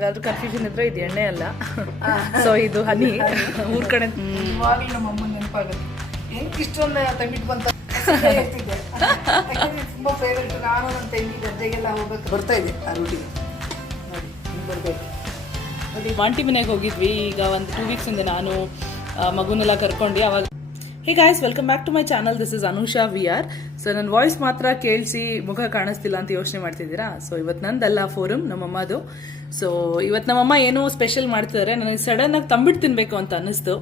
ಯಾವ್ದಾದ್ರು ಕನ್ಫ್ಯೂಷನ್ ಇದ್ರೆ ಇದು ಎಣ್ಣೆ ಅಲ್ಲ. ಸೊ ಇದು ಹನಿ. ಊರ್ ಕಡೆ ಇವಾಗಲೂ ನಮ್ಮ ಅಮ್ಮನ ನೆನಪಾಗುತ್ತೆ. ಹೆಂಗ್ ಇಷ್ಟೊಂದು ತಂಗಿಟ್ಟು ಬಂತ ತುಂಬಾ ಫೇವ್ರೇಟ್ ನಾನು ನನ್ನ ತಂಗಿ ಗದ್ದೆಗೆಲ್ಲ ಹೋಗ್ಬೇಕು ಬರ್ತಾ ಇದೆ ಆ ರೂಟಿ ನೋಡಿ ಹಿಂಗ್ ಬರ್ಬೇಕು. ನೋಡಿ ಮಾಂಟಿ ಮನೆಗೆ ಹೋಗಿದ್ವಿ. ಈಗ ಒಂದು ಟೂ ವೀಕ್ಸ್ ಹಿಂದೆ ನಾನು ಮಗುನೆಲ್ಲ ಕರ್ಕೊಂಡು ಅವಾಗ hey guys welcome back to my channel this is Anusha V R so ನನ್ನ ವಾಯ್ಸ್ ಮಾತ್ರ ಕೇಳಿಸಿ ಮುಖ ಕಾಣಿಸ್ತಿಲ್ಲ ಅಂತ ಯೋಚನೆ ಮಾಡ್ತಿದ್ದೀರಾ? ಸೊ ಇವತ್ತು ನಂದಲ್ಲ ಫೋರಮ್ ನಮ್ಮಮ್ಮದು. ಸೊ ಇವತ್ತು ನಮ್ಮಮ್ಮ ಏನೋ ಸ್ಪೆಷಲ್ ಮಾಡ್ತಿದ್ದಾರೆ ನನಗೆ ಸಡನ್ ಆಗಿ ತಂಬಿಟ್ಟು ತಿನ್ನಬೇಕು ಅಂತ ಅನ್ನಿಸ್ತು.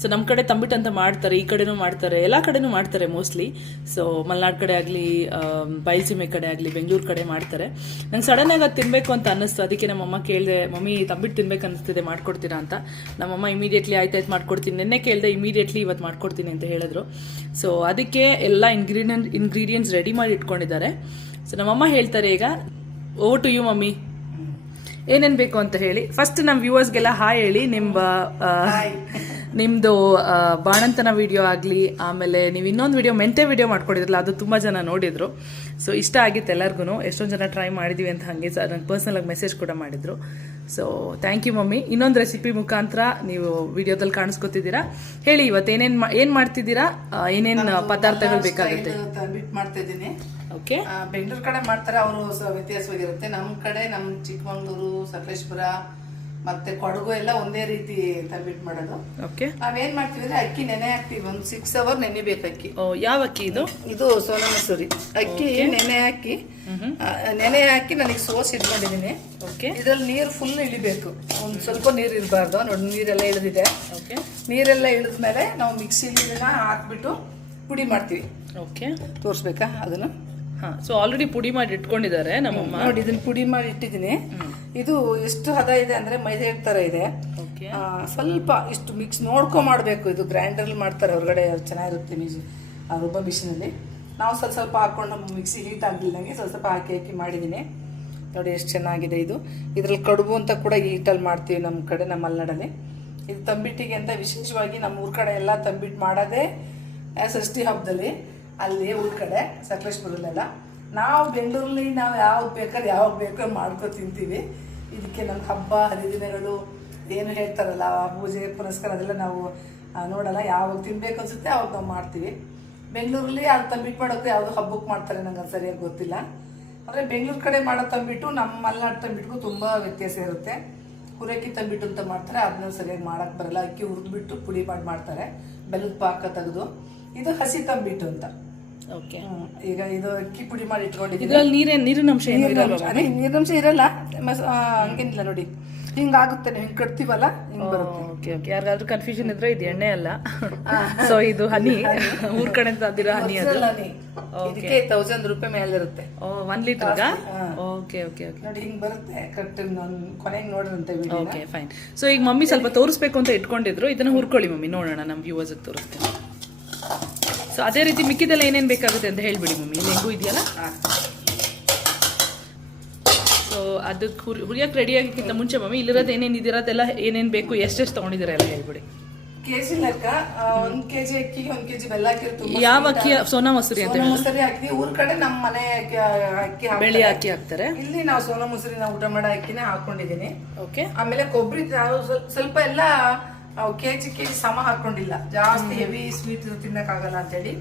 ಸೊ ನಮ್ಮ ಕಡೆ ತಂಬಿಟ್ಟು ಅಂತ ಮಾಡ್ತಾರೆ, ಈ ಕಡೆನೂ ಮಾಡ್ತಾರೆ, ಎಲ್ಲ ಕಡೆನೂ ಮಾಡ್ತಾರೆ ಮೋಸ್ಟ್ಲಿ ಸೊ ಮಲೆನಾಡು ಕಡೆ ಆಗಲಿ ಬಯಲುಸೀಮೆ ಕಡೆ ಆಗಲಿ, ಬೆಂಗಳೂರು ಕಡೆ ಮಾಡ್ತಾರೆ. ನಂಗೆ ಸಡನ್ ಆಗಿ ಅದು ತಿನ್ಬೇಕು ಅಂತ ಅನ್ನಿಸ್ತು. ಅದಕ್ಕೆ ನಮ್ಮಮ್ಮ ಕೇಳಿದೆ, ಮಮ್ಮಿ ತಂಬಿಟ್ಟು ತಿನ್ಬೇಕು ಅನಿಸ್ತಿದೆ, ಮಾಡ್ಕೊಡ್ತೀರಾ ಅಂತ. ನಮ್ಮಮ್ಮ ಇಮಿಡಿಯೇಟ್ಲಿ ಆಯ್ತಾಯ್ತು ಮಾಡ್ಕೊಡ್ತೀನಿ. ನಿನ್ನೆ ಕೇಳಿದೆ ಇಮಿಡಿಯೇಟ್ಲಿ ಇವತ್ತು ಮಾಡ್ಕೊಡ್ತೀನಿ ಅಂತ ಹೇಳಿದ್ರು. ಸೊ ಅದಕ್ಕೆ ಎಲ್ಲ ಇಂಗ್ರೀಡಿಯಂಟ್ ಇಂಗ್ರೀಡಿಯೆಂಟ್ಸ್ ರೆಡಿ ಮಾಡಿ ಇಟ್ಕೊಂಡಿದ್ದಾರೆ. ಸೊ ನಮ್ಮಮ್ಮ ಹೇಳ್ತಾರೆ ಈಗ ಓ ಟು ಯು ಮಮ್ಮಿ. ಏನೇನು ಬೇಕು ಅಂತ ಹೇಳಿ. ಫಸ್ಟ್ ನಮ್ಮ ವ್ಯೂವರ್ಸ್ಗೆಲ್ಲ ಹಾಯ್ ಹೇಳಿ. ನಿಮ್ಮ ನಿಮ್ಮದು ನಿಮ್ದು ಬಾಣಂತನ ವಿಡಿಯೋ ಆಗಲಿ ಆಮೇಲೆ ನೀವು ಇನ್ನೊಂದು ವಿಡಿಯೋ ಮೆಂತೆ ವಿಡಿಯೋ ಮಾಡ್ಕೊಂಡಿದ್ರಲ್ಲ ಅದು ತುಂಬ ಜನ ನೋಡಿದ್ರು. ಸೊ ಇಷ್ಟ ಆಗಿತ್ತು ಎಲ್ಲರಿಗೂ ಎಷ್ಟೊಂದು ಜನ ಟ್ರೈ ಮಾಡಿದೀವಿ ಅಂತ ಹಾಗೆ ಸರ್ ನಂಗೆ ಪರ್ಸ್ನಲಾಗಿ ಮೆಸೇಜ್ ಕೂಡ ಮಾಡಿದ್ರು. So thank you mummy. ಇನ್ನೊಂದು ರೆಸಿಪಿ ಮುಖಾಂತರ ನೀವು ವಿಡಿಯೋದಲ್ಲಿ ಕಾಣಿಸ್ಕೊತಿದ್ದೀರಾ? ಹೇಳಿ ಇವತ್ತು ಏನೇನು ಏನು ಮಾಡ್ತಿದ್ದೀರಾ? ಏನೇನ್ ಪದಾರ್ಥಗಳು ಬೇಕಾಗುತ್ತೆ? ತಂಬಿಟ್ಟು ಮಾಡ್ತಾ ಇದ್ದೀನಿ ಓಕೆ ಬೆಂಗಳೂರು ಕಡೆ ಮಾಡ್ತಾರೆ ಅವರು ವ್ಯತ್ಯಾಸವಾಗಿರುತ್ತೆ. ನಮ್ಮ ಕಡೆ ನಮ್ಮ ಚಿಕ್ಕಮಂಗ್ಳೂರು ಸಕಲೇಶ್ಪುರ ಮತ್ತೆ ಕೊಡಗು ಎಲ್ಲ ಒಂದೇ ರೀತಿ ತಂಬಿಟ್ಟು ಮಾಡೋದು. ಓಕೆ ನಾವೇನ್ ಮಾಡ್ತೀವಿ ಅಂದ್ರೆ ಅಕ್ಕಿ ನೆನೆ ಹಾಕ್ತಿವಿ ಒಂದು ಸಿಕ್ಸ್ ಅವರ್ ನೆನಿಬೇಕು ಅಕ್ಕಿ. ಯಾವ ಅಕ್ಕಿ ಇದು? ಇದು ಸೋನಾ ಮಸೂರಿ. ಅಕ್ಕಿ ನೆನೆ ಹಾಕಿ ನೆನೆ ಹಾಕಿ ನನಗೆ ಸೋಸ್ ಇಟ್ಕೊಂಡಿದ್ದೀನಿ ಓಕೆ ಇದ್ರಲ್ಲಿ ನೀರು ಫುಲ್ ಇಳಿಬೇಕು. ಒಂದು ಸ್ವಲ್ಪ ನೀರು ಇರಬಾರ್ದು. ನೋಡಿ ನೀರೆಲ್ಲ ಇಳಿದಿದೆ. ಓಕೆ ನೀರೆಲ್ಲ ಇಳಿದ್ಮೇಲೆ ನಾವು ಮಿಕ್ಸಿ ಇದನ್ನ ಹಾಕ್ಬಿಟ್ಟು ಪುಡಿ ಮಾಡ್ತೀವಿ. ಓಕೆ ತೋರಿಸ್ಬೇಕಾ ಅದನ್ನು? ಹಾ ಸೊ ಆಲ್ರೆಡಿ ಪುಡಿ ಮಾಡಿ ಇಟ್ಕೊಂಡಿದ್ದಾರೆ ನಮ್ಮಮ್ಮ ನೋಡಿ ಇದನ್ನ ಪುಡಿ ಮಾಡಿ ಇಟ್ಟಿದ್ದೀನಿ. ಇದು ಎಷ್ಟು ಹದ ಇದೆ ಅಂದ್ರೆ ಮೈದಾ ಹಿಟ್ಟು ತರ ಇದೆ. ಓಕೆ ಸ್ವಲ್ಪ ಇಷ್ಟು ಮಿಕ್ಸ್ ನೋಡ್ಕೊ ಮಾಡಬೇಕು. ಇದು ಗ್ರೈಂಡರಲ್ಲಿ ಮಾಡ್ತಾರೆ ಹೊರಗಡೆ ಚೆನ್ನಾಗಿರುತ್ತೆ ಆ ರುಬ್ಬ ಮಿಷಿನಲ್ಲಿ ನಾವು ಸ್ವಲ್ಪ ಸ್ವಲ್ಪ ಹಾಕೊಂಡು ನಮ್ಮ ಮಿಕ್ಸಿ ಹೀಟ್ ಆಗಲಿಲ್ಲಂಗೆ ಸ್ವಲ್ಪ ಸ್ವಲ್ಪ ಹಾಕಿ ಹಾಕಿ ಮಾಡಿದ್ದೀನಿ. ನೋಡಿ ಎಷ್ಟು ಚೆನ್ನಾಗಿದೆ ಇದು. ಇದ್ರಲ್ಲಿ ಕಡುಬು ಅಂತ ಕೂಡ ಹೀಟಲ್ಲಿ ಮಾಡ್ತೀವಿ ನಮ್ಮ ಕಡೆ ನಮ್ಮ ಮಲೆನಾಡಲ್ಲಿ. ಇದು ತಂಬಿಟ್ಟಿಗೆ ಅಂತ ವಿಶೇಷವಾಗಿ ನಮ್ಮ ಊರ ಕಡೆ ಎಲ್ಲ ತಂಬಿಟ್ಟು ಮಾಡೋದೇ ಷಷ್ಠಿ ಹಬ್ಬದಲ್ಲಿ ಅಲ್ಲಿ ಊರ ಕಡೆ ಸಕಲೇಶ್ಪುರಲ್ಲೆಲ್ಲ ನಾವು ಬೆಂಗಳೂರಲ್ಲಿ ನಾವು ಯಾವಾಗ ಬೇಕಾದ್ರೆ ಯಾವಾಗ ಬೇಕೋ ಮಾಡ್ಕೊ ತಿಂತೀವಿ. ಇದಕ್ಕೆ ನಮ್ಮ ಹಬ್ಬ, ಹರಿದಿನಗಳು, ಏನು ಹೇಳ್ತಾರಲ್ಲ, ಪೂಜೆ, ಪುನಸ್ಕಾರ ಅದೆಲ್ಲ ನಾವು ನೋಡಲ್ಲ. ಯಾವಾಗ ತಿನ್ಬೇಕು ಅನ್ಸುತ್ತೆ ಅವಾಗ ನಾವು ಮಾಡ್ತೀವಿ. ಬೆಂಗಳೂರಲ್ಲಿ ಅದು ತಂಬಿಟ್ಟು ಮಾಡೋಕ್ಕೆ ಯಾವುದು ಹಬ್ಬಕ್ಕೆ ಮಾಡ್ತಾರೆ ನಂಗೆ ಅದು ಸರಿಯಾಗಿ ಗೊತ್ತಿಲ್ಲ. ಅಂದರೆ ಬೆಂಗಳೂರು ಕಡೆ ಮಾಡೋ ತಂಬಿಟ್ಟು ನಮ್ಮ ಮಲೆನಾಡು ತಂಬಿಟ್ಟಿಗೂ ತುಂಬ ವ್ಯತ್ಯಾಸ ಇರುತ್ತೆ. ಹುರಕ್ಕಿ ತಂಬಿಟ್ಟು ಅಂತ ಮಾಡ್ತಾರೆ ಅದನ್ನ ಸರಿಯಾಗಿ ಮಾಡಕ್ಕೆ ಬರಲ್ಲ. ಅಕ್ಕಿ ಹುರಿದ್ಬಿಟ್ಟು ಪುಡಿ ಮಾಡಿ ಮಾಡ್ತಾರೆ. ಬೆಲ್ಲದ ಪಾಕ ತೆಗೆದು. ಇದು ಹಸಿ ತಂಬಿಟ್ಟು ಅಂತ. ಓಕೆ ಈಗ ಇದು ಅಕ್ಕಿ ಪುಡಿ ಮಾಡಿ ಇಟ್ಕೊಂಡಿದ್ದೀನಿ ನೀರೇ ನೀರೇನ್ ನೀರಿನ ಅಂಶ. ಏನು ಇರಲ್ವಾ ಅದೇ ನೀರಿನಂಶ ಇರಲ್ಲ. ಮಸ್ ಹಂಗೇನಿಲ್ಲ ನೋಡಿ. ಹಿಂಗಾಗುತ್ತೆ ನೀವು ಹಿಂಗೆ ಕಟ್ತೀವಲ್ಲ ಹಿಂಗೆ ಬರುತ್ತೆ. ಓಕೆ ಓಕೆ ಯಾರಿಗಾದ್ರೂ ಕನ್ಫ್ಯೂಷನ್ ಇದ್ರೆ ಇದು ಎಣ್ಣೆ ಅಲ್ಲ. ಸೊ ಇದು ಹನಿ. ಊರ್ ಕಡೆ ತಂದಿರೋ ಹನಿ ಅದು. ಇದಕ್ಕೆ ತೌಸಂಡ್ ರೂಪಾಯಿ ಮೇಲಿರುತ್ತೆ. ಓ ಒನ್ ಲೀಟರ್ಗ ಓಕೆ ಓಕೆ ಓಕೆ ನೋಡಿ ಹಿಂಗ್ ಬರುತ್ತೆ. ಕರೆಕ್ಟ್ ಕೊನೆಗೆ ನೋಡ್ರಂತೆ ಓಕೆ ಫೈನ್ ಸೊ ಈಗ ಮಮ್ಮಿ ಸ್ವಲ್ಪ ತೋರಿಸ್ಬೇಕು ಅಂತ ಇಟ್ಕೊಂಡಿದ್ರು. ಇದನ್ನ ಹುರ್ಕೊಳ್ಳಿ ಮಮ್ಮಿ. ನೋಡೋಣ ನಮ್ಮ ವ್ಯೂವರ್ಸ್ಗೆ ತೋರಿಸ್ತೀನಿ. ಸೊ ಅದೇ ರೀತಿ ಮಿಕ್ಕಿದೆಲ್ಲ ಏನೇನು ಬೇಕಾಗುತ್ತೆ ಅಂತ ಹೇಳಿಬಿಡಿ ಮಮ್ಮಿ. ಹೆಂಗೂ ಇದೆಯಲ್ಲ? ಸೊ ಅದಕ್ಕೆ ಹುರಿ ಹುರಿಯಕ್ಕೆ ರೆಡಿ ಆಗಿಕ್ಕಿಂತ ಮುಂಚೆ ಮಮ್ಮಿ ಇಲ್ಲಿರೋದು ಏನೇನು ಇದಿರೋದೆಲ್ಲ ಏನೇನು ಬೇಕು ಎಷ್ಟೆಷ್ಟು ತೊಗೊಂಡಿದ್ದೀರಾ ಎಲ್ಲ ಹೇಳ್ಬಿಡಿ. ಯಾವ ಅಕ್ಕಿ ಸೋನಾ ಮಸೂರಿ ಅಂತ ಮುಸರಿ ಹಾಕ್ತಿವಿ. ಊರ್ ಕಡೆ ನಮ್ಮ ಮನೆ ಅಕ್ಕಿ. ಬೆಳಿ ಅಕ್ಕಿ ಹಾಕ್ತಾರೆ. ಇಲ್ಲಿ ನಾವು ಸೋನಾ ಮುಸರಿ ನಾವು ಊಟ ಮಾಡೋ ಅಕ್ಕಿನೇ ಹಾಕೊಂಡಿದ್ದೀನಿ. ಓಕೆ ಆಮೇಲೆ ಕೊಬ್ಬರಿ ನಾವು K G K KG KG ಸಮ ಹಾಕೊಂಡಿಲ್ಲ. ಜಾಸ್ತಿ ಹೆವಿ ಸ್ವೀಟ್ ತಿನ್ನಕ್ಕಾಗಲ್ಲ ಅಂತೇಳಿ.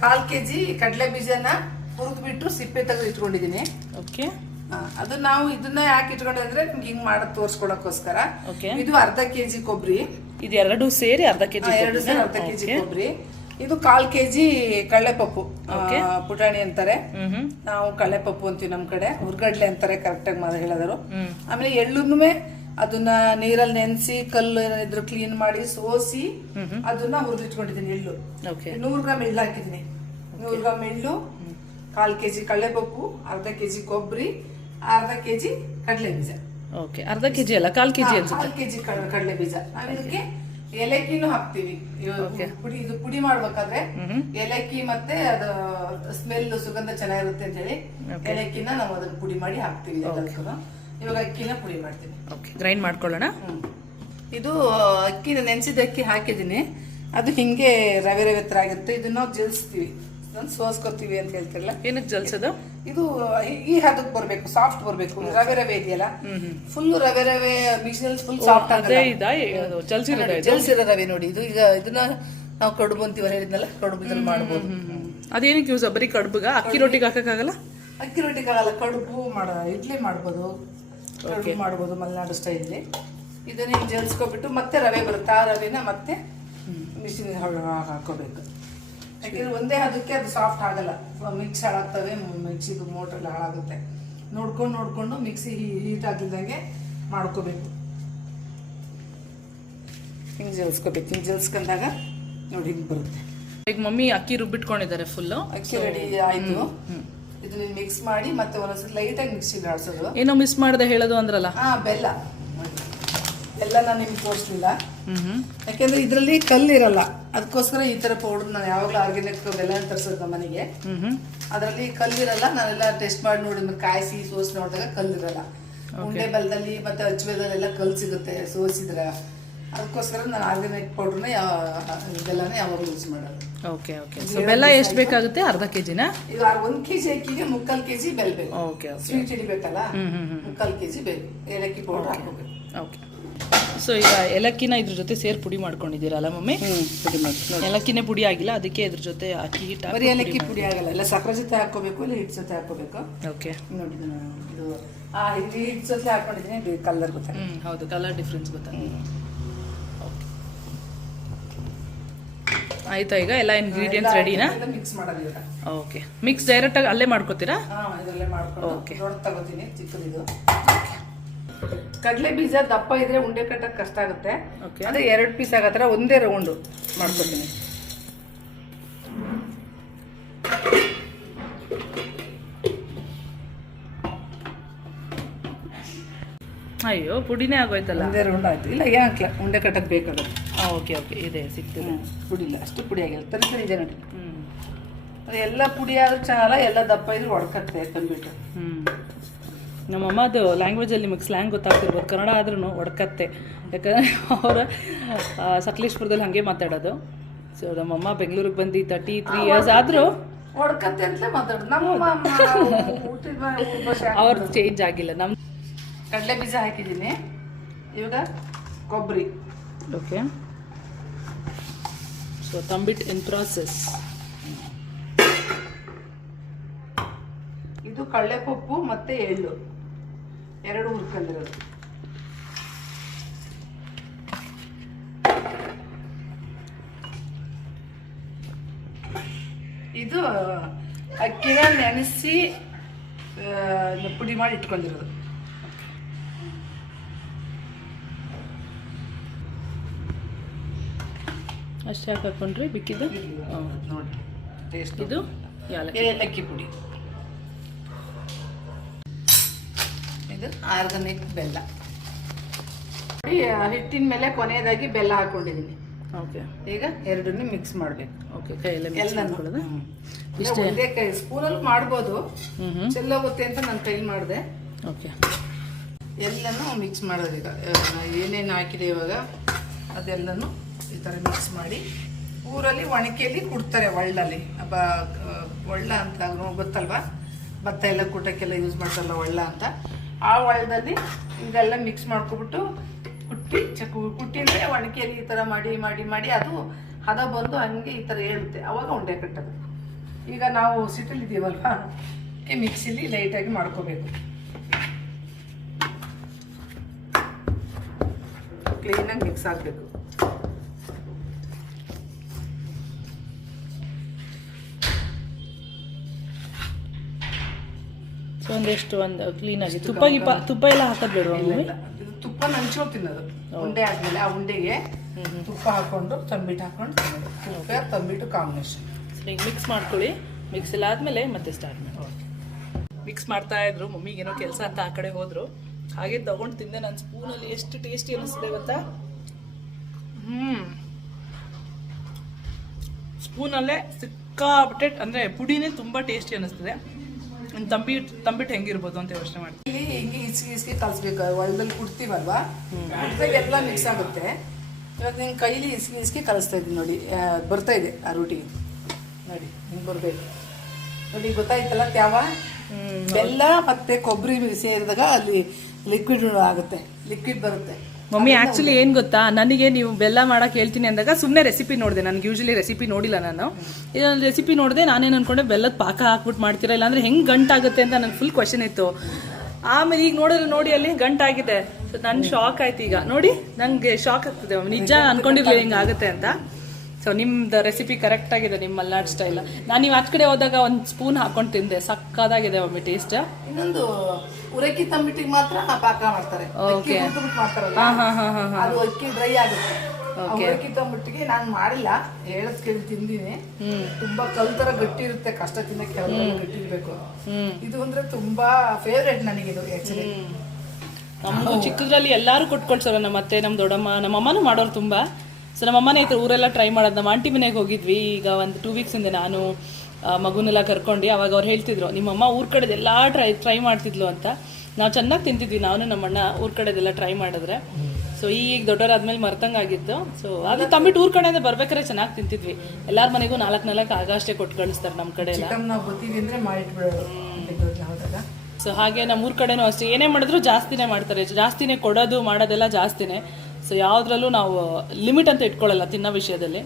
ಕಾಲ್ ಕೆಜಿ ಕಡಲೆ ಬೀಜನ ಹುರಿದ್ಬಿಟ್ಟು ಸಿಪ್ಪೆ ತೆಗೆದು ಇಟ್ಕೊಂಡಿದ್ದೀನಿ. ಓಕೆ ಅದು ನಾವು ಇದನ್ನ ಯಾಕೆ ಇಟ್ಕೊಂಡ್ರೆ ಅಂದ್ರೆ ನಿಮ್ಗೆ ಹಿಂಗ್ ಮಾಡೋದ್ ತೋರ್ಸ್ಕೊಳಕ್ಕೋಸ್ಕರ ಇದು ಅರ್ಧ ಕೆಜಿ ಕೊಬ್ಬರಿ ಇದು ಎರಡು ಸೇರಿ ಅರ್ಧ ಕೆಜಿ ಎರಡು ಸೇರಿ ಅರ್ಧ ಕೆಜಿ ಕೊಬ್ಬರಿ ಇದು ಕಾಲ್ ಕೆಜಿ ಕಳ್ಳೆಪಪ್ಪು ಆ, ಪುಟಾಣಿ ಅಂತಾರೆ. ನಾವು ಕಳ್ಳೆಪಪ್ಪು ಅಂತೀವಿ ನಮ್ ಕಡೆ. ಹುರ್ಗಡ್ಲೆ ಅಂತಾರೆ ಕರೆಕ್ಟ್ ಆಗಿ ಮಾತು ಹೇಳಿದರು ಆಮೇಲೆ ಎಳ್ಳುನು ಅದನ್ನ ನೀರಲ್ಲಿ ನೆನೆಸಿ ಕಲ್ಲು ಇದ್ರ ಕ್ಲೀನ್ ಮಾಡಿ ಸೋಸಿ ಅದನ್ನ ಹುರಿದಿಟ್ಕೊಂಡಿದ್ದೀನಿ ಎಳ್ಳು. ಓಕೆ ನೂರು ಗ್ರಾಮ್ ಎಳ್ಳು ಹಾಕಿದ್ದೀನಿ. ನೂರು ಗ್ರಾಮ್ ಎಳ್ಳು ಕಾಲ್ ಕೆಜಿ ಕಳ್ಳೆಪಪ್ಪು ಅರ್ಧ ಕೆಜಿ ಕೊಬ್ಬರಿ ಅರ್ಧ ಕೆಜಿ ಕಡಲೆ ಬೀಜ ಓಕೆ ಅರ್ಧ ಕೆಜಿ ಅಲ್ಲ ಕಾಲ್ ಕೆಜಿ ಅನ್ಸುತ್ತೆ. ಕಾಲ್ ಕೆಜಿ ಕಡಲೆ ಬೀಜ ನಾವ್ ಇದಕ್ಕೆ ಏಲಕ್ಕಿನೂ ಹಾಕ್ತಿವಿ. ಪುಡಿ ಇದು ಪುಡಿ ಮಾಡ್ಬೇಕಾದ್ರೆ ಏಲಕ್ಕಿ ಮತ್ತೆ ಅದು ಸ್ಮೆಲ್ ಸುಗಂಧ ಚೆನ್ನಾಗಿರುತ್ತೆ ಅಂತ ಹೇಳಿ ಏಲಕ್ಕಿನ ನಾವು ಅದನ್ನ ಪುಡಿ ಮಾಡಿ ಹಾಕ್ತಿವಿ. ಇವಾಗ ಅಕ್ಕಿನ ಪುಡಿ ಮಾಡ್ತೀವಿ. ಓಕೆ ಗ್ರೈಂಡ್ ಮಾಡ್ಕೊಳ್ಳೋಣ. ಇದು ಅಕ್ಕಿ ನೆನೆಸಿದ ಅಕ್ಕಿ ಹಾಕಿದ್ದೀನಿ. ಅದು ಹಿಂಗೆ ರವೆ ರವೆ ತರ ಆಗುತ್ತೆ. ಇದನ್ನ ನಾವು ಜಲ್ಸ್ತೀವಿ. ಸೋಸ್ಕೊತೀವಿ ಅಂತ ಹೇಳ್ತಿರಲ್ಲ? ಏನಕ್ಕೆ ಜಲ್ಸೋದು? ಇದು ಈ- ಹದಕ್ಕೆ ಬರಬೇಕು ಸಾಫ್ಟ್ ಬರಬೇಕು. ರವೆ ರವೆ ಇದೆಯಲ್ಲ? ಫುಲ್ ರವೆ ರವೆ ಮಿಕ್ಸಿನಲ್ಲಿ ಫುಲ್ ಸಾಫ್ಟ್ ಅದೇ ಜಲ್ಸಿರೋ ರವೆ ನೋಡಿ. ಇದು ಈಗ ಇದನ್ನ ನಾವು ಕಡುಬು ಅಂತೀವ ಹೇಳಿದ್ನಲ್ಲ? ಕಡುಬು ಇದನ್ನ ಮಾಡ್ಬೋದು. ಅದೇನಕ್ಕೆ ಯೂಸ್ ಬರೀ ಕಡುಬುಗ? ಅಕ್ಕಿ ರೊಟ್ಟಿಗೆ ಹಾಕಕ್ಕಾಗಲ್ಲ? ಅಕ್ಕಿ ರೊಟ್ಟಿಗಾಗಲ್ಲ ಕಡುಬು ಮಾಡ ಇಡ್ಲಿ ಮಾಡ್ಬೋದು. ಕಡುಬು ಮಾಡ್ಬೋದು ಮಲೆನಾಡು ಸ್ಟೈಲಲ್ಲಿ ಇದನ್ನ ಹಿಂಗೆ ಜಲ್ಸ್ಕೊಬಿಟ್ಟು ಮತ್ತೆ ರವೆ ಬರುತ್ತೆ. ಆ ರವೆನ ಮತ್ತೆ ಮಿಷಿನ್ ಹಾಕೋಬೇಕು. ಯಾಕೆಂದ್ರೆ ಒಂದೇ ಅದಕ್ಕೆ ಅದು ಸಾಫ್ಟ್ ಆಗಲ್ಲ. ಮಿಕ್ಸ್ ಹಾಳಾಗ್ತವೆ. ಮಿಕ್ಸಿದು ಮೋಟ್ರ್ ಎಲ್ಲ ಹಾಳಾಗುತ್ತೆ. ನೋಡ್ಕೊಂಡು ನೋಡ್ಕೊಂಡು ಮಿಕ್ಸಿ ಹೀಟ್ ಆಗಿಲ್ದಂಗೆ ಮಾಡ್ಕೋಬೇಕು. ಹಿಂಗೆ ಜಲ್ಸ್ಕೋಬೇಕು ಹಿಂಗೆ ಜಲ್ಸ್ಕೊಂಡಾಗ ನೋಡಿ ಹಿಂಗೆ ಬರುತ್ತೆ. ಈಗ ಮಮ್ಮಿ ಅಕ್ಕಿ ರುಬ್ಬಿಟ್ಕೊಂಡಿದ್ದಾರೆ ಫುಲ್ಲು ಅಕ್ಕಿ ರೆಡಿ ಆಯ್ತು. ಇದನ್ನ ಮಿಕ್ಸ್ ಮಾಡಿ ಮತ್ತೆ ಒಂದೊಂದ್ಸಲ ಲೈಟಾಗಿ ಮಿಕ್ಸಿಗೆ ಆಡ್ಸೋದು ಏನೋ ಮಿಸ್ ಮಾಡದೆ ಹೇಳೋದು ಅಂದ್ರಲ್ಲ? ಹಾ ಬೆಲ್ಲ. ಬೆಲ್ಲ ನಾನು ನಿಮ್ಗೆ ತೋರಿಸ್ಲಿಲ್ಲ. ಯಾಕೆಂದ್ರೆ ಇದರಲ್ಲಿ ಕಲ್ಲಿರಲ್ಲ. ಅದಕ್ಕೋಸ್ಕರ ಈ ತರ ಪೌಡರ್ ನಾನು ಯಾವಾಗಲೂ ಆರ್ಗ್ಯಾನಿಕ್ ಬೆಲ್ಲ ತರಿಸೋದು ನಮ್ಮ ಮನೆಗೆ. ಅದರಲ್ಲಿ ಕಲ್ಲಿರಲ್ಲ ನಾನೆಲ್ಲ ಟೆಸ್ಟ್ ಮಾಡಿ ನೋಡಿ ಕಾಯಿಸಿ ಸೋಸಿ ನೋಡಿದಾಗ ಕಲ್ಲಿರಲ್ಲ. ಉಂಡೆ ಬೆಲ್ಲದಲ್ಲಿ ಮತ್ತೆ ಅಚ್ಚು ಬೆಲ್ಲದಲ್ಲೆಲ್ಲ ಕಲ್ಲು ಸಿಗುತ್ತೆ ಸೋಸಿದ್ರೆ. ಅದಕ್ಕೋಸ್ಕರ ನಾನು ಆರ್ಗ್ಯಾನಿಕ್ ಪೌಡರ್ನ ಯಾವ ಬೆಲ್ಲನ ಯಾವಾಗಲೂ ಯೂಸ್ ಮಾಡೋದು. ಓಕೆ ಓಕೆ ಸೊ ಬೆಲ್ಲ ಎಷ್ಟು ಬೇಕಾಗುತ್ತೆ? ಅರ್ಧ ಕೆಜಿನ ಈಗ ಒಂದ್ ಕೆಜಿ ಅಕ್ಕಿಗೆ ಮುಕ್ಕಾಲ್ ಕೆಜಿ ಬೆಲ್ಲ ಬೇಕು. ಓಕೆ ಓಕೆ ಸ್ವೀಟ್ ಹಿಡಿಬೇಕಲ್ಲ ಮುಕ್ಕಾಲು ಕೆ ಜಿ ಮುಕ್ಕಾಲ್ ಕೆಜಿ ಬೇಕು ಏಲಕ್ಕಿ ಪೌಡರ್ ಹಾಕೋಬೇಕು. ಓಕೆ ಸೊ ಈಗ ಏಲಕ್ಕಿನ ಇದ್ರ ಜೊತೆ ಸೇರ್ ಪುಡಿ ಮಾಡ್ಕೊಂಡಿದ್ದೀರಲ್ಲ ಮಮ್ಮಿ? ಪುಡಿ ಮಾಡಿ. ಏಲಕ್ಕಿನೇ ಪುಡಿ ಆಗಿಲ್ಲ ಅದಕ್ಕೆ ಇದ್ರ ಜೊತೆ ಅಕ್ಕಿ ಹಿಟ್ಟು ಬರೀ ಏಲಕ್ಕಿ ಪುಡಿ ಆಗಲ್ಲ ಎಲ್ಲ ಸಕ್ಕರೆ ಜೊತೆ ಹಾಕೋಬೇಕು ಇಲ್ಲ ಹಿಟ್ಟು ಜೊತೆ ಹಾಕೋಬೇಕು ಓಕೆ ನೋಡಿ ಇದು ಇದು ಇದು ಹಿಟ್ಟು ಜೊತೆ ಹಾಕೊಂಡಿದ್ದೀನಿ ಕಲರ್ ಗೊತ್ತಾಗ ಹೌದು ಕಲರ್ ಡಿಫ್ರೆನ್ಸ್ ಗೊತ್ತಾ ಆಯ್ತಾ ಈಗ? ಎಲ್ಲ ಇಂಗ್ರೀಡಿಯೆಂಟ್ಸ್ ರೆಡಿನಾ ಮಿಕ್ಸ್ ಮಾಡೋದು ಈಗ. ಓಕೆ ಮಿಕ್ಸ್ ಡೈರೆಕ್ಟ್ ಆಗಿ ಅಲ್ಲೇ ಮಾಡ್ಕೋತೀರಾ? ಹಾ ಇದರಲ್ಲೇ ಮಾಡ್ಕೊಂಡು ಓಕೆ ದೊಡ್ಡ ತಗೋತೀನಿ ಚಿಕ್ಕದಿದು. ಕಡಲೆ ಬೀಜ ದಪ್ಪ ಇದ್ರೆ ಉಂಡೆ ಕಟ್ಟಕ್ಕೆ ಕಷ್ಟ ಆಗುತ್ತೆ. ಅದೇ ಎರಡು ಪೀಸ್ ಆಗತ್ತರ ಒಂದೇ ರೌಂಡು ಮಾಡ್ಕೊತೀನಿ. ಅಯ್ಯೋ ಪುಡಿನೇ ಆಗೋಯ್ತಲ್ಲ? ಒಂದೇ ರೌಂಡ್ ಆಯ್ತು. ಇಲ್ಲ ಯಾಕೆ ಉಂಡೆ ಕಟ್ಟಕ್ಕೆ ಬೇಕಾಗುತ್ತೆ ಓಕೆ ಓಕೆ. ಇದೆ ಸಿಗ್ತದೆ. ಪುಡಿ ಇಲ್ಲ ಅಷ್ಟು ಪುಡಿ ಆಗಿಲ್ಲ. ತರಿ ತರಿ ಇದೆ ನೋಡಿ. ಅದೆಲ್ಲ ಅದು ಎಲ್ಲ ಪುಡಿ ಆದ್ರೂ ಚಾಲ ಎಲ್ಲ ದಪ್ಪ ಇದ್ರೆ ಒಡ್ಕತ್ತೆ ತಂದ್ಬಿಟ್ಟು ಹ್ಮ್. ನಮ್ಮ ಅದು ಲ್ಯಾಂಗ್ವೇಜಲ್ಲಿ ನಿಮಗೆ ಸ್ಲ್ಯಾಂಗ್ ಗೊತ್ತಾಗ್ತಿರ್ಬೋದು. ಕನ್ನಡ ಆದ್ರೂ ಒಡ್ಕತ್ತೆ. ಯಾಕಂದ್ರೆ ಅವರ ಸಕಲೇಶ್ಪುರದಲ್ಲಿ ಹಾಗೆ ಮಾತಾಡೋದು. ಸೊ ನಮ್ಮಮ್ಮ ಬೆಂಗಳೂರಿಗೆ ಬಂದು ತರ್ಟಿ ತ್ರೀ ಇಯರ್ಸ್ ಆದರೂ ಒಡ್ಕತ್ತೆ ಅಂತಲೇ ಮಾತಾಡೋದು. ನಮ್ಮ ಅವ್ರದ್ದು ಚೇಂಜ್ ಆಗಿಲ್ಲ. ನಮ್ಮ ಕಡಲೆ ಬೀಜ ಹಾಕಿದ್ದೀನಿ. ಇವಾಗ ಕೊಬ್ಬರಿ. ಓಕೆ. ಸೊ ತಂಬಿಟ್ ಇನ್ ಪ್ರಾಸೆಸ್ ಇದು ಕಡಲೆಪಪ್ಪು ಮತ್ತೆ ಎಳ್ಳು. ಎರಡು ಹುರ್ಕೊಂಡಿರೋದು. ಇದು ಅಕ್ಕಿನ ನೆನೆಸಿ ಪುಡಿ ಮಾಡಿ ಇಟ್ಕೊಂಡಿರೋದು. ಅಷ್ಟು ಯಾಕೆ ಹಾಕೊಂಡ್ರಿ ಬಿಕ್ಕಿದ್ದು ಇದು ಏಲಕ್ಕಿ ಪುಡಿ. ಇದು ಆರ್ಗಾನಿಕ್ ಬೆಲ್ಲ. ಹಿಟ್ಟಿನ ಮೇಲೆ ಕೊನೆಯದಾಗಿ ಬೆಲ್ಲ ಹಾಕೊಂಡಿದ್ದೀನಿ. ಓಕೆ. ಈಗ ಎರಡನ್ನೂ ಮಿಕ್ಸ್ ಮಾಡಬೇಕು. ಓಕೆ ಕೈಯಲ್ಲಿ ಮಾಡ್ಕೊಳ್ಳೋದು? ಇಷ್ಟೇ? ಒಂದೇ ಕೈ ಸ್ಪೂನಲ್ಲಿ ಮಾಡ್ಬೋದು. ಚೆಲ್ಲೋಗುತ್ತೆ ಅಂತ ನಾನು ಕೈ ಮಾಡಿದೆ. ಓಕೆ. ಎಲ್ಲನೂ ಮಿಕ್ಸ್ ಮಾಡೋದು ಈಗ. ಏನೇನು ಹಾಕಿದೆ ಇವಾಗ ಅದೆಲ್ಲನೂ ಈ ಥರ ಮಿಕ್ಸ್ ಮಾಡಿ. ಊರಲ್ಲಿ ಒಣಕೆಯಲ್ಲಿ ಕುಡ್ತಾರೆ ಒಳ್ಳಲ್ಲಿ. ಅಬ್ಬ, ಒಳ್ಳ ಅಂತ ಗೊತ್ತಲ್ವಾ? ಭತ್ತ ಎಲ್ಲ ಕೂಟಕ್ಕೆಲ್ಲ ಯೂಸ್ ಮಾಡ್ತಾರಲ್ಲ ಒಳ್ಳ ಅಂತ. ಆ ಒಳ್ಳದಲ್ಲಿ ಇದೆಲ್ಲ ಮಿಕ್ಸ್ ಮಾಡ್ಕೊಬಿಟ್ಟು ಕುಟ್ಟಿ, ಚಕ್, ಕುಟ್ಟಿ ಅಂದರೆ ಒಣಕೆಯಲ್ಲಿ ಈ ಥರ ಮಾಡಿ ಮಾಡಿ ಮಾಡಿ ಅದು ಹದ ಬಂದು ಹಂಗೆ ಈ ಥರ ಹೇಳುತ್ತೆ ಅವಾಗ ಉಂಡೆ ಕಟ್ಟೋದು. ಈಗ ನಾವು ಸಿಟಿಲಿ ಈ ಮಿಕ್ಸಿಲಿ ಲೈಟಾಗಿ ಮಾಡ್ಕೋಬೇಕು. ಕ್ಲೀನಾಗಿ ಮಿಕ್ಸ್ ಆಗಬೇಕು. ಸೊ ಎಷ್ಟು ಒಂದು ಕ್ಲೀನಾಗಿ ತುಪ್ಪ ಗಿಪ್ಪ ತುಪ್ಪ ಎಲ್ಲ ಹಾಕೋದು ಬೇಡ ತುಪ್ಪ ನಂಚ್ಕೊಂಡು ತಿನ್ನೋದು. ಉಂಡೆ ಆದ್ಮೇಲೆ ಆ ಉಂಡೆಗೆ ತುಪ್ಪ ಹಾಕೊಂಡು ತಂಬಿಟ್ಟು ಹಾಕೊಂಡು ತುಪ್ಪ ತಂಬಿಟ್ಟು ಕಾಂಬಿನೇಷನ್ ಸೊ ಈಗ ಮಿಕ್ಸ್ ಮಾಡ್ಕೊಳ್ಳಿ. ಮಿಕ್ಸ್ ಎಲ್ಲ ಆದಮೇಲೆ ಮತ್ತೆ ಸ್ಟಾರ್ಟ್ ಮಾಡಿ ಮಿಕ್ಸ್ ಮಾಡ್ತಾ ಇದ್ರು. ಮಮ್ಮಿಗೆ ಏನೋ ಕೆಲಸ ಅಂತ ಆ ಕಡೆ ಹೋದ್ರು. ಹಾಗೆ ತಗೊಂಡು ತಿಂದೆ. ನನ್ನ ಸ್ಪೂನಲ್ಲಿ ಎಷ್ಟು ಟೇಸ್ಟಿ ಅನಿಸ್ತದೆ ಗೊತ್ತಾ? ಹ್ಮ್. ಸ್ಪೂನಲ್ಲೇ ಸಿಕ್ಕಾಪಟ್ಟೆ ಅಂದರೆ ಪುಡಿನೇ ತುಂಬ ಟೇಸ್ಟಿ ಅನ್ನಿಸ್ತಿದೆ ಇನ್ನು ತಂಬಿ ತಂಬಿಟ್ಟು ಹೆಂಗಿರ್ಬೋದು ಅಂತ ಯೋಚನೆ ಮಾಡ್ತೀವಿ ಇಲ್ಲಿ ಹಿಂಗೆ ಇಸ್ಗಿ ಇಸ್ಕಿ ಕಲಿಸ್ಬೇಕು ಒಳದಲ್ಲಿ ಕುಡ್ತೀವಲ್ವಾ? ಕುಡ್ದಾಗ ಎಲ್ಲ ಮಿಕ್ಸ್ ಆಗುತ್ತೆ. ಇವಾಗ ನಿನ್ನ ಕೈಲಿ ಇಸ್ಗಿ ಇಸ್ಕಿ ಕಲಿಸ್ತಾ ಇದ್ದೀನಿ ನೋಡಿ. ಬರ್ತಾ ಇದೆ ಆ ರೂಟಿಗೆ ನೋಡಿ ಹಿಂಗೆ ಬರಬೇಕು. ನೋಡಿ ಗೊತ್ತಾಯ್ತಲ್ಲ ತ್ಯಾವ? ಬೆಲ್ಲ ಮತ್ತೆ ಕೊಬ್ಬರಿ ಸೇರಿದಾಗ ಅಲ್ಲಿ ಲಿಕ್ವಿಡ್ ಆಗುತ್ತೆ. ಲಿಕ್ವಿಡ್ ಬರುತ್ತೆ. ಮಮ್ಮಿ ಆಕ್ಚುಲಿ ಏನ್ ಗೊತ್ತಾ? ನನಗೆ ನೀವು ಬೆಲ್ಲ ಮಾಡಕ್ ಹೇಳ್ತೀನಿ ಅಂದಾಗ ಸುಮ್ಮನೆ ರೆಸಿಪಿ ನೋಡಿದೆ. ನನಗೆ ಯೂಶಲಿ ರೆಸಿಪಿ ನೋಡಿಲ್ಲ ನಾನು. ಇದೊಂದು ರೆಸಿಪಿ ನೋಡಿದೆ ನಾನೇನು ಅನ್ಕೊಂಡೆ ಬೆಲ್ಲದ ಪಾಕ ಹಾಕ್ಬಿಟ್ಟು ಮಾಡ್ತೀರಾ ಇಲ್ಲ ಅಂದ್ರೆ ಹೆಂಗ್ ಗಂಟಾಗುತ್ತೆ ಅಂತ ನನಗೆ ಫುಲ್ ಕ್ವಶನ್ ಇತ್ತು. ಆಮೇಲೆ ಈಗ ನೋಡಿದ್ರೆ ನೋಡಿ ಅಲ್ಲಿ ಗಂಟಾಗಿದೆ ಸೊ ನನ್ ಶಾಕ್ ಆಯ್ತು ಈಗ. ನೋಡಿ ನಂಗೆ ಶಾಕ್ ಆಗ್ತದೆ. ನಿಜ. ಅನ್ಕೊಂಡಿರ್ಲಿಲ್ಲ ಹಿಂಗ್ ಆಗುತ್ತೆ ಅಂತ. ಸೊ ನಿಮ್ದು ರೆಸಿಪಿ ಕರೆಕ್ಟ್ ಆಗಿದೆ ನಿಮ್ಮ ಮಲ್ನಾಡ್ ಸ್ಟೈಲ್ ನಾನು ನೀವು ಆಚ ಕಡೆ ಹೋದಾಗ ಒಂದು ಸ್ಪೂನ್ ಹಾಕೊಂಡು ತಿಂದೆ. ಸಕ್ಕದಾಗಿದೆ ಒಮ್ಮೆ ಟೇಸ್ಟ್ ಇನ್ನೊಂದು ಉರಕ್ಕಿ ತಂಬಿಟ್ಟಿಗೆ ಮಾತ್ರ ಪಾಕ ಮಾಡ್ತಾರೆ. ಓಕೆ ಅದು ಅಕ್ಕಿ ಡ್ರೈ ಆಗುತ್ತೆ. ಓಕೆ ಉರಕ್ಕಿ ತಂಬಿಟ್ಟಿಗೆ ನಾನು ಮಾಡಿಲ್ಲ. ಹೇಳದ್ ಕೇಳಿ ತಿಂದಿನಿ. ತುಂಬಾ ಕಲ್ತರ ಗಟ್ಟಿ ಇರುತ್ತೆ. ಕಷ್ಟ ತಿನ್ನಕ್ಕೆ ಗಟ್ಟಿ ಇರ್ಬೇಕು ಇದು ಅಂದ್ರೆ ತುಂಬಾ ಫೇವ್ರೇಟ್ ನನಗಿದು ಇದು ನಮ್ಮ ಚಿಕ್ಕದ್ರಲ್ಲಿ ಎಲ್ಲಾರು ಕೊಟ್ಕೊಳ್ಸೋರು ನಮ್ಮ ಅತ್ತೆ ನಮ್ಮ ದೊಡ್ಡಮ್ಮ ನಮ್ಮ ಅಮ್ಮನೂ ಮಾಡೋರು ತುಂಬಾ. ಸೊ ನಮ್ಮ ಅಮ್ಮನೇ ಇತ್ತು ಊರೆಲ್ಲ ಟ್ರೈ ಮಾಡೋದು. ನಮ್ಮ ಆಂಟಿ ಮನೆಗೆ ಹೋಗಿದ್ವಿ. ಈಗ ಒಂದು ಟೂ ವೀಕ್ಸ್ ಹಿಂದೆ ನಾನು ಮಗುನೆಲ್ಲ ಕರ್ಕೊಂಡು ಅವಾಗ ಅವ್ರು ಹೇಳ್ತಿದ್ರು ನಿಮ್ಮಮ್ಮ ಊರ್ ಕಡೆದೆಲ್ಲ ಟ್ರೈ ಟ್ರೈ ಮಾಡ್ತಿದ್ಲು ಅಂತ. ನಾವು ಚೆನ್ನಾಗಿ ತಿಂತಿದ್ವಿ. ನಾನು ನಮ್ಮಣ್ಣ ಊರ್ ಕಡೆದೆಲ್ಲ ಟ್ರೈ ಮಾಡಿದ್ರೆ. ಸೊ ಈಗ ದೊಡ್ಡವರಾದ್ಮೇಲೆ ಮರ್ತಂಗಾಗಿತ್ತು ಸೊ ಅದು ತಂಬಿಟ್ಟು ಊರ್ ಕಡೆಯಿಂದ ಬರ್ಬೇಕಾದ್ರೆ ಚೆನ್ನಾಗಿ ತಿಂತಿದ್ವಿ. ಎಲ್ಲಾರ ಮನೆಗೂ ನಾಲ್ಕು ನಾಲ್ಕು ಆಗಷ್ಟೇ ಕೊಟ್ಟು ಕಳಿಸ್ತಾರೆ ನಮ್ಮ ಕಡೆ ಸೊ ಹಾಗೆ ನಮ್ಮ ಊರ್ ಕಡೆನೂ ಅಷ್ಟೇ. ಏನೇ ಮಾಡಿದ್ರು ಜಾಸ್ತಿನೇ ಮಾಡ್ತಾರೆ. ಜಾಸ್ತಿನೇ ಕೊಡೋದು ಮಾಡೋದೆಲ್ಲ ಜಾಸ್ತಿನೇ. ಸೊ ಯಾವ್ದ್ರಲ್ಲೂ ನಾವು ಲಿಮಿಟ್ ಅಂತ ಇಟ್ಕೊಳ್ಳಲ್ಲ ತಿನ್ನೋ ವಿಷಯದಲ್ಲಿ.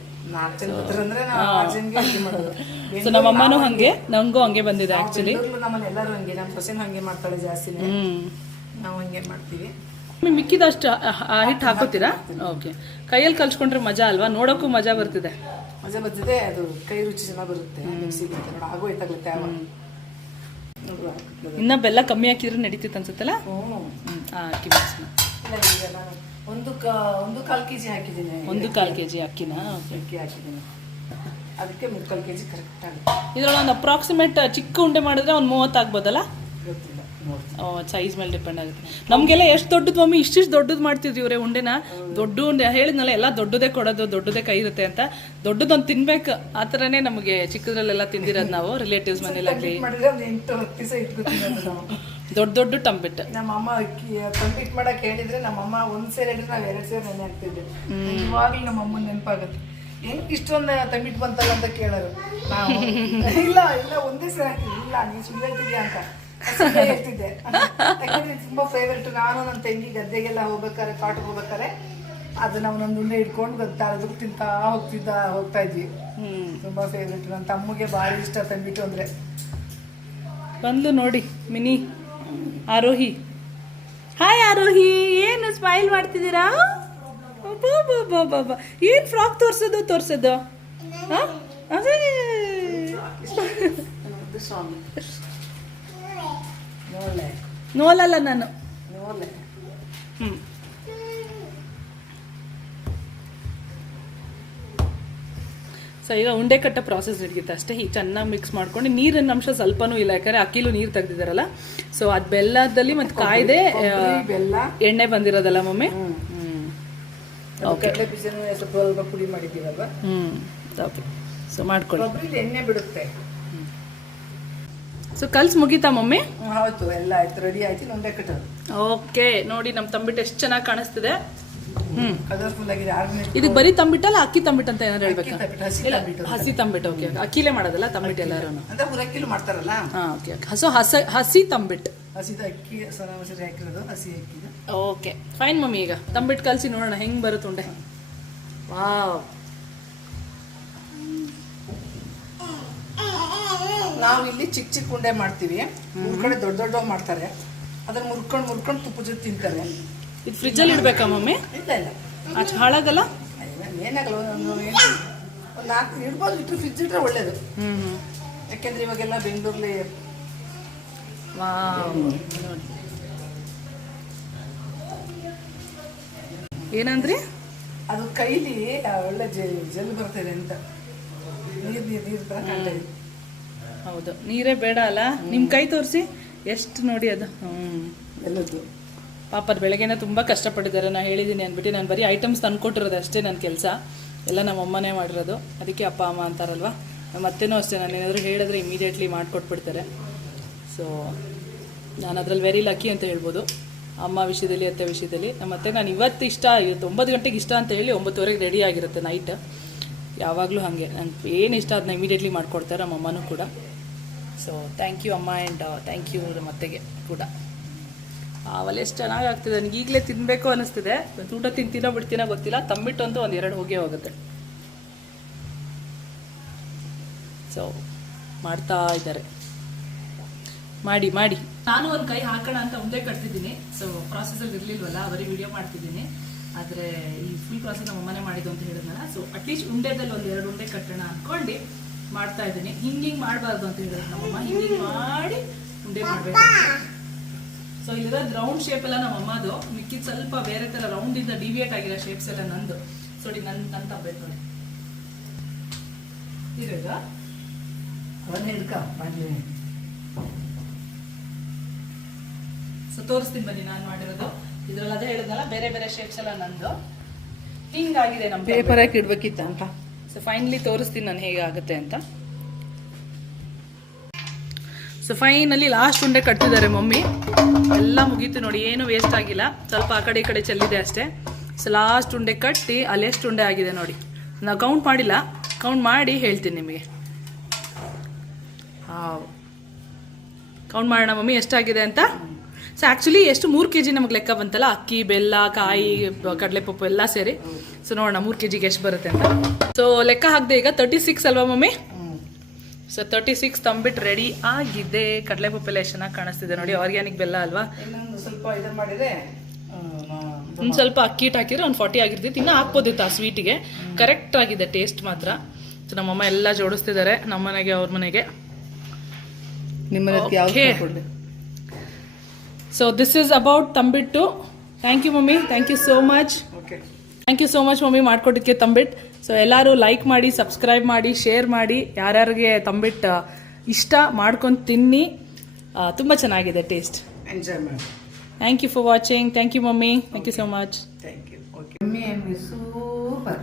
ಸೊ ನಮ್ಮ ಅಮ್ಮನೂ ಹಂಗೆ ನಂಗೂ ಹಂಗೆ ಬಂದಿದೆ ಆಕ್ಚುಲಿ ಎಲ್ಲರೂ ಹಂಗೆ ನಮ್ಮ ಸೊಸೆನೂ ಹಂಗೆ ಮಾಡ್ತಾಳೆ ಜಾಸ್ತಿನೇ. ನಾವು ಹಂಗೆ ಮಾಡ್ತೀವಿ. ಮಿಕ್ಕಿದಷ್ಟು ಹಿಟ್ಟು ಹಾಕೋತೀರಾ ಓಕೆ ಕೈಯಲ್ಲಿ ಕಲ್ಸ್ಕೊಂಡ್ರೆ ಮಜಾ ಅಲ್ವಾ? ನೋಡೋಕ್ಕೂ ಮಜಾ ಬರ್ತಿದೆ. ಮಜಾ ಬರ್ತಿದೆ ಅದು ಕೈ ರುಚಿ ಚೆನ್ನಾಗಿ ಬರುತ್ತೆ ಆಗೋಯ್ತಾಗುತ್ತೆ ಇನ್ನ ಬೆಲ್ಲ ಕಮ್ಮಿ ಹಾಕಿದ್ರೆ ನಡೀತಿತ್ತು ಅನ್ಸುತ್ತಲ್ಲ? ಹಾಕಿ ಮಿಕ್ಸ್ ಮಾಡಿ. ಇಲ್ಲ ಈಗ ನಾನು ಒಂದು ಒಂದು ಕಾಲು ಕೆ ಜಿ ಹಾಕಿದ್ದೀನಿ. ಒಂದು ಕಾಲು ಕೆ ಜಿ ಅಕ್ಕಿನ? ಅಕ್ಕಿ ಹಾಕಿದ್ದೀನಿ. ಅದಕ್ಕೆ ಮುಕ್ಕಾಲು ಕೆ ಜಿ ಕರೆಕ್ಟ್ ಆಗುತ್ತೆ. ಇದ್ರೊಳಗೆ ಒಂದು ಅಪ್ರಾಕ್ಸಿಮೇಟ್ ಚಿಕ್ಕ ಉಂಡೆ ಮಾಡಿದ್ರೆ ಒಂದು ಮೂವತ್ತು ಆಗ್ಬೋದಲ್ಲ? ಗೊತ್ತಿಲ್ಲ. ಸೈಜ್ ಮೇಲೆ ಡಿಪೆಂಡ್ ಆಗುತ್ತೆ. ನಮಗೆಲ್ಲ ಎಷ್ಟು ದೊಡ್ಡದು ಮಮ್ಮಿ ಇಷ್ಟಿಷ್ಟು ದೊಡ್ಡದು ಮಾಡ್ತಿದ್ವಿ ಇವರೇ ಉಂಡೆನ. ದೊಡ್ಡ ಉಂಡೆ ಹೇಳಿದ್ನಲ್ಲ ಎಲ್ಲ ದೊಡ್ಡದೇ ಕೊಡೋದು ದೊಡ್ಡದೇ ಕೈ ಇರುತ್ತೆ ಅಂತ. ದೊಡ್ಡದೊಂದು ತಿನ್ಬೇಕು ಆ ಥರನೇ ನಮಗೆ ಚಿಕ್ಕದ್ರಲ್ಲೆಲ್ಲ ತಿಂದಿರೋದು ನಾವು ರಿಲೇಟಿವ್ಸ್ ಮನೇಲಾಗಲಿ ದೊಡ್ಡ ದೊಡ್ಡ ಟಂಬಿಟ್ಟು ನಮ್ಮ ಅಮ್ಮ ಅಕ್ಕಿ ಕಂಪ್ಲೀಟ್ ಮಾಡಕ್ ಹೇಳಿದ್ರೆ ನಮ್ಮ ಅಮ್ಮ ಒಂದ್ ಸೇರ್ ಹೇಳಿದ್ರೆ ನಾವ್ ಎರಡ್ ಸೇರ್ ನೆನೆ ಹಾಕ್ತಿದ್ವಿ ಇವಾಗ್ಲೂ ನಮ್ಮ ಅಮ್ಮನ ನೆನಪಾಗುತ್ತೆ. ಹೆಂಗ್ ಇಷ್ಟೊಂದು ತಂಬಿಟ್ ಬಂತಲ್ಲ ಅಂತ ಕೇಳೋರು. ನಾವು ಇಲ್ಲ ಇಲ್ಲ ಒಂದೇ ಸೇರ್ ಹಾಕಿದ್ವಿ. ಇಲ್ಲ ನೀನ್ ಸುಳ್ಳು ಅಂತ. ಹೇಳ್ತಿದ್ದೆ. ಯಾಕಂದ್ರೆ ತುಂಬಾ ಫೇವ್ರೇಟ್ ನಾನು ನನ್ನ ತಂಗಿ ಗದ್ದೆಗೆಲ್ಲ ಹೋಗ್ಬೇಕಾರೆ ಕಾಟಕ್ಕೆ ಹೋಗ್ಬೇಕಾರೆ ಅದು ನಾವು ಒಂದೊಂದು ಮುಂದೆ ಇಟ್ಕೊಂಡು ಅದಕ್ಕೆ ತಿಂತಾ ಹೋಗ್ತಿದ್ದ ಹೋಗ್ತಾ ಇದ್ವಿ. ತುಂಬಾ ಫೇವ್ರೇಟ್ ನನ್ನ ತಮ್ಮಗೆ ಭಾರಿ ಇಷ್ಟ ತಂಬಿಟ್ಟು ಅಂದ್ರೆ. ಬಂದು ನೋಡಿ ಮಿನಿ ಆರೋಹಿ. ಹಾಯ್ ಆರೋಹಿ. ಏನು ಸ್ಮೈಲ್ ಮಾಡ್ತಿದ್ದೀರಾ? ಬಾಬಾ ಏನು ಫ್ರಾಕ್ ತೋರ್ಸೋದು ತೋರ್ಸೋದು? ಹಾ? ಅದೇ. ಸ್ವಾಮಿ ನೋಲಲ್ಲ ನಾನು. ಹ್ಮ್. ಸೊ ಈಗ ಉಂಡೆ ಕಟ್ಟ ಪ್ರಾಸೆಸ್ ನಡೆಯುತ್ತೆ ಅಷ್ಟೇ. ಹೀಗೆ ಚೆನ್ನಾಗಿ ಮಿಕ್ಸ್ ಮಾಡ್ಕೊಂಡು ನೀರಿನ ಅಂಶ ಸ್ವಲ್ಪನೂ ಇಲ್ಲ. ಯಾಕಂದ್ರೆ ಅಕ್ಕಿಲು ನೀರು ತೆಗ್ದಿದಾರಲ್ಲ ಸೊ ಅದು ಬೆಲ್ಲದಲ್ಲಿ ಮತ್ತೆ ಕಾಯ್ದೆ ಎಣ್ಣೆ ಬಂದಿರೋದಲ್ಲ ಮಮ್ಮಿ? ಹ್ಮ್. ಓಕೆ ಸೊ ಮಾಡ್ಕೊಳ್ಳಿ. ಎಣ್ಣೆ ಬಿಡುತ್ತೆ. ಸೊ ಕಲ್ಸ್ ಮುಗೀತಾ ಮಮ್ಮಿ? ಹೌದು ಎಲ್ಲ ಆಯ್ತು ರೆಡಿ ಆಯ್ತು ಉಂಡೆ ಕಟ್ಟೋದು ಓಕೆ ನೋಡಿ ನಮ್ಮ ತಂಬಿಟ್ಟು ಎಷ್ಟು ಚೆನ್ನಾಗಿ ಕಾಣಿಸ್ತಿದೆ. ಹ್ಮ್. ಕಲರ್ಫುಲ್ ಆಗಿದೆ ಇದು ಬರೀ ತಂಬಿಟ್ಟಲ್ಲ ಅಕ್ಕಿ ತಂಬಿಟ್ಟು ಅಂತ ಏನಾದ್ರು ಹೇಳ್ಬೇಕಾ? ಹಸಿ ಇಲ್ಲ, ತಂಬಿಟ್ಟು. ಹಸಿ ತಂಬಿಟ್ಟು ಓಕೆ ಅಕ್ಕಿಲೇ ಮಾಡೋದಲ್ಲ ತಂಬಿಟ್ಟು ಎಲ್ಲರೂ ಅಂದ್ರೆ ಹುರಕ್ಕಿಲು ಮಾಡ್ತಾರಲ್ಲ? ಹಾ ಓಕೆ ಓಕೆ. ಸೊ ಹಸ ಹಸಿ ತಂಬಿಟ್ಟು. ಹಸಿದ ಅಕ್ಕಿ ಸರಾಸರಿ ಹಾಕಿರೋದು ಹಸಿ ಅಕ್ಕಿ ಓಕೆ ಫೈನ್ ಮಮ್ಮಿ ಈಗ. ತಂಬಿಟ್ಟು ಕಲಸಿ ನೋಡೋಣ ಹೆಂಗ್ ಬರುತ್ತೆ ಉಂಡೆ? ವಾವ್. ನಾವು ಇಲ್ಲಿ ಚಿಕ್ಕ ಚಿಕ್ಕ ಉಂಡೆ ಮಾಡ್ತೀವಿ. ಊರ್ ಕಡೆ ದೊಡ್ಡ ದೊಡ್ಡ ಮಾಡ್ತಾರೆ. ಅದನ್ನ ಮುರ್ಕೊಂಡು ಮುರ್ಕೊಂಡು ತುಪ್ಪ ಜೊತೆ ತಿಂತಾರೆ. ಇದು ಫ್ರಿಜ್ಜಲ್ಲಿ ಇಡ್ಬೇಕಾ ಮಮ್ಮಿ? ಇಲ್ಲ ಇಲ್ಲ. ಅಚ್ಚ ಹಾಳಾಗಲ್ಲ? ಏನಾಗಲ್ಲ ಒಂದು ಒಂದು ನಾಲ್ಕು ಇಡ್ಬೋದು ಇಟ್ಟು ಫ್ರಿಜ್ ಇಟ್ಟರೆ ಒಳ್ಳೇದು. ಹ್ಮ್ ಯಾಕೆಂದ್ರೆ ಇವಾಗೆಲ್ಲ ಬೆಂಗಳೂರಲ್ಲಿ ಏನಂದ್ರಿ? ಅದು ಕೈಲಿ ಒಳ್ಳೆ ಜೆಲ್ ಬರ್ತಿದೆ ಅಂತ. ನೀರ್ ನೀರ್ ನೀರ್ ತರ ಕಾಣ್ತಾ ಇದೆ. ಹೌದು. ನೀರೇ ಬೇಡ ಅಲ್ಲ? ನಿಮ್ ಕೈ ತೋರಿಸಿ. ಎಷ್ಟು ನೋಡಿ ಅದು. ಹ್ಮ್. ಎಲ್ಲದ್ದು. ಪಾಪ ಬೆಳಗ್ಗೆ ಬೆಳಗ್ಗೆನೇ ತುಂಬ ಕಷ್ಟಪಟ್ಟಿದ್ದಾರೆ. ನಾನು ಹೇಳಿದ್ದೀನಿ ಅಂದ್ಬಿಟ್ಟು ನಾನು ಬರೀ ಐಟಮ್ಸ್ ತಂದು ಕೊಟ್ಟಿರೋದು ಅಷ್ಟೇ ನನ್ನ ಕೆಲಸ. ಎಲ್ಲ ನಮ್ಮ ಅಮ್ಮನೇ ಮಾಡಿರೋದು. ಅದಕ್ಕೆ ಅಪ್ಪ ಅಮ್ಮ ಅಂತಾರಲ್ವ? ನಮ್ಮ ಅತ್ತೆನೂ ಅಷ್ಟೇ. ನಾನು ಏನಾದರೂ ಹೇಳಿದ್ರೆ ಇಮಿಡಿಯೇಟ್ಲಿ ಮಾಡಿಕೊಟ್ಬಿಡ್ತಾರೆ. ಸೊ ನಾನು ಅದ್ರಲ್ಲಿ ವೆರಿ ಲಕ್ಕಿ ಅಂತ ಹೇಳ್ಬೋದು. ಅಮ್ಮ ವಿಷಯದಲ್ಲಿ ಅತ್ತೆ ವಿಷಯದಲ್ಲಿ. ನಮ್ಮ ಅತ್ತೆ ನಾನು ಇವತ್ತು ಇಷ್ಟ ಇವತ್ತು ಒಂಬತ್ತು ಗಂಟೆಗೆ ಇಷ್ಟ ಅಂತ ಹೇಳಿ ಒಂಬತ್ತುವರೆಗೆ ರೆಡಿ ಆಗಿರುತ್ತೆ ನೈಟ್ ಯಾವಾಗಲೂ ಹಾಗೆ. ನಂಗೆ ಏನು ಇಷ್ಟ ಅದನ್ನ ಇಮಿಡಿಯೇಟ್ಲಿ ಮಾಡಿಕೊಡ್ತಾರೆ ನಮ್ಮ ಅಮ್ಮನೂ ಕೂಡ. ಸೊ ಥ್ಯಾಂಕ್ ಯು ಅಮ್ಮ ಆ್ಯಂಡ್ ಥ್ಯಾಂಕ್ ಯು ನಮ್ಮ ಅತ್ತೆಗೆ ಕೂಡ ಆಮೇಲೆ ಎಷ್ಟು ಚೆನ್ನಾಗಿ ಆಗ್ತಿದೆ ನನಗೆ ಈಗಲೇ ತಿನ್ನಬೇಕು ಅನಿಸ್ತಿದೆ. ಒಂದು ಊಟ ತಿಂತೀನೋ ಬಿಡ್ತೀನೋ ಗೊತ್ತಿಲ್ಲ. ತಂಬಿಟ್ಟು ಅಂತೂ ಒಂದು ಎರಡು ಹೋಗೇ ಹೋಗುತ್ತೆ. ಸೊ ಮಾಡ್ತಾ ಇದ್ದಾರೆ. ಮಾಡಿ ಮಾಡಿ. ನಾನು ಒಂದು ಕೈ ಹಾಕೋಣ ಅಂತ ಮುಂದೆ ಕಟ್ತಿದ್ದೀನಿ. ಸೊ ಪ್ರಾಸೆಸಲ್ಲಿ ಇರಲಿಲ್ವಲ್ಲ ಬರೀ ವಿಡಿಯೋ ಮಾಡ್ತಿದ್ದೀನಿ. ಆದರೆ ಈ ಫುಲ್ ಪ್ರಾಸೆಸ್ ನಮ್ಮ ಅಮ್ಮನೇ ಮಾಡಿದ್ದು ಅಂತ ಹೇಳಿದ್ನಲ್ಲ. ಸೊ ಅಟ್ಲೀಸ್ಟ್ ಉಂಡೆದಲ್ಲಿ ಒಂದು ಎರಡು ಉಂಡೆ ಕಟ್ಟೋಣ ಅಂದ್ಕೊಂಡು ಮಾಡ್ತಾ ಇದ್ದೀನಿ. ಹಿಂಗೆ ಹಿಂಗೆ ಮಾಡಬಾರ್ದು ಅಂತ ಹೇಳಿದ್ರು ನಮ್ಮಮ್ಮ. ಹಿಂಗೆ ಹಿಂಗೆ ಮಾಡಿ ಉಂಡೆ ಮಾಡಬೇಕು. ಸೊ ಇಲ್ಲಿರೋದು ರೌಂಡ್ ಶೇಪ್ ಎಲ್ಲ ನಮ್ಮ ಅಮ್ಮದು ಮಿಕ್ಕಿದ ಸ್ವಲ್ಪ ಬೇರೆ ಥರ ರೌಂಡಿಂದ ಡಿವಿಯೇಟ್ ಆಗಿರೋ ಶೇಪ್ಸ್ ಎಲ್ಲ ನಂದು. ಸೊ ಇಲ್ಲಿ ನನ್ನ ನನ್ನ ತಪ್ಪಬೇಕು ನೋಡಿ. ಇರೋದು ಹಿಡ್ಕ ಸೊ ತೋರಿಸ್ತೀನಿ ಬನ್ನಿ ನಾನು ಮಾಡಿರೋದು. ಇದ್ರಲ್ಲಿ ಅದೇ ಹೇಳಿದ್ನಲ್ಲ ಬೇರೆ ಬೇರೆ ಶೇಪ್ಸ್ ಎಲ್ಲ ನಂದು. ಹಿಂಗಾಗಿದೆ ನಮ್ಮ ಪೇಪರ್ ಹಾಕಿ ಇಡ್ಬೇಕಿತ್ತ ಅಂತ. ಸೊ ಫೈನಲಿ ತೋರಿಸ್ತೀನಿ ನಾನು ಹೇಗಾಗುತ್ತೆ ಅಂತ. ಸೊ ಫೈನಲಿ ಲಾಸ್ಟ್ ಉಂಡೆ ಕಟ್ತಿದ್ದಾರೆ ಮಮ್ಮಿ. ಎಲ್ಲ ಮುಗೀತು ನೋಡಿ, ಏನು ವೇಸ್ಟ್ ಆಗಿಲ್ಲ. ಸ್ವಲ್ಪ ಆ ಕಡೆ ಈ ಕಡೆ ಚೆಲ್ಲಿದೆ ಅಷ್ಟೇ. ಸೊ ಲಾಸ್ಟ್ ಉಂಡೆ ಕಟ್ಟಿ ಅಲ್ಲಿ ಎಷ್ಟು ಉಂಡೆ ಆಗಿದೆ ನೋಡಿ. ನಾವು ಕೌಂಟ್ ಮಾಡಿಲ್ಲ. ಕೌಂಟ್ ಮಾಡಿ ಹೇಳ್ತೀನಿ ನಿಮಗೆ. ಕೌಂಟ್ ಮಾಡೋಣ ಮಮ್ಮಿ, ಎಷ್ಟಾಗಿದೆ ಅಂತ? ಸೊ ಆ್ಯಕ್ಚುಲಿ ಎಷ್ಟು ಮೂರು ಕೆ ಜಿ ನಮಗೆ ಲೆಕ್ಕ ಬಂತಲ್ಲ? ಅಕ್ಕಿ ಬೆಲ್ಲ ಕಾಯಿ ಕಡಲೆಪಪ್ಪು ಎಲ್ಲ ಸೇರಿ. ಸೊ ನೋಡೋಣ ಮೂರು ಕೆ ಜಿಗೆ ಎಷ್ಟು ಬರುತ್ತೆ ಅಂತ. ಸೊ ಲೆಕ್ಕ ಹಾಕಿದೆ ಈಗ ತರ್ಟಿ ಸಿಕ್ಸ್ ಅಲ್ವಾ ಮಮ್ಮಿ? ಸೊ ತರ್ಟಿ ಸಿಕ್ಸ್ ತಂಬಿಟ್ಟು ರೆಡಿ ಆಗಿದೆ. ಕಡಲೆಪಪ್ಪು ಎಲ್ಲ ಎಷ್ಟು ಚೆನ್ನಾಗಿ ಕಾಣಿಸ್ತಿದೆ ನೋಡಿ. ಆರ್ಗ್ಯಾನಿಕ್ ಬೆಲ್ಲ ಅಲ್ವಾ? ಸ್ವಲ್ಪ ಇದು ಮಾಡಿದ್ರೆ ಒಂದು ಸ್ವಲ್ಪ ಅಕ್ಕಿ ಹಿಟ್ಟು ಹಾಕಿದ್ರೆ ಒಂದು ಫಾರ್ಟಿ ಆಗಿರ್ತಿತ್ತು ಇನ್ನೂ ಹಾಕ್ಬೋದಿತ್ತು ಆ ಸ್ವೀಟಿಗೆ ಕರೆಕ್ಟ್ ಆಗಿದೆ ಟೇಸ್ಟ್ ಮಾತ್ರ. ಸೊ ನಮ್ಮಮ್ಮ ಎಲ್ಲ ಜೋಡಿಸ್ತಿದ್ದಾರೆ. ನಮ್ಮ ಮನೆಗೆ. ಅವ್ರ ಮನೆಗೆ ನಿಮ್ಮ ಸೊ ದಿಸ್ ಈಸ್ ಅಬೌಟ್ ತಂಬಿಟ್ಟು thank you mummy thank you so much okay thank you so much mummy ಮಾಡ್ಕೊಟ್ಟಿದ್ದಕ್ಕೆ ತಂಬಿಟ್ ಸೊ ಎಲ್ಲರೂ ಲೈಕ್ ಮಾಡಿ ಸಬ್ಸ್ಕ್ರೈಬ್ ಮಾಡಿ ಶೇರ್ ಮಾಡಿ ಯಾರ್ಯಾರಿಗೆ ತಂಬಿಟ್ಟು ಇಷ್ಟ ಮಾಡ್ಕೊಂಡು ತಿನ್ನಿ ತುಂಬ ಚೆನ್ನಾಗಿದೆ ಟೇಸ್ಟ್ ಎಂಜಾಯ್ ಮಾಡಿ. Thank you for watching thank you mummy thank you so much thank you okay super